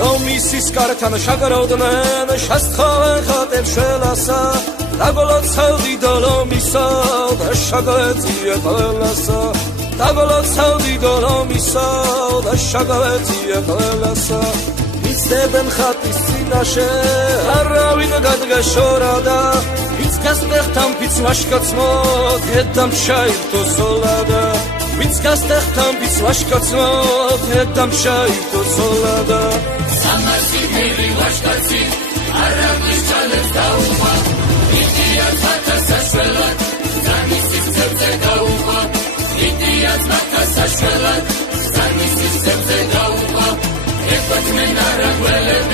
რომისის კართან შაგროვდნენ შესთხოვენ ხატებს შველასა დაგოლოცავდი დოლომისა და შაგეწია ყველასა დაგოლოცავდი დოლომისა და შაგეწია ყველასა მიცდებენ ხატის წინაშე არავინ გადგაშორადა ვიც გასტეხთან ვიც ვაშკაცმო დედამ ჩაირთო სოლადა ვიც გასტეხთან ვიც ვაშკაცმო დედამ ჩაირთო სოლადა სამასი მერი ვაშკაცი არავის ჩალებს დაუმა იდიაც მათას საშველად ზანისის ძებზე დაუმა იდიაც მათას საშველად ზანისის ძებზე დაუმა ეკვეთმენ არაგველები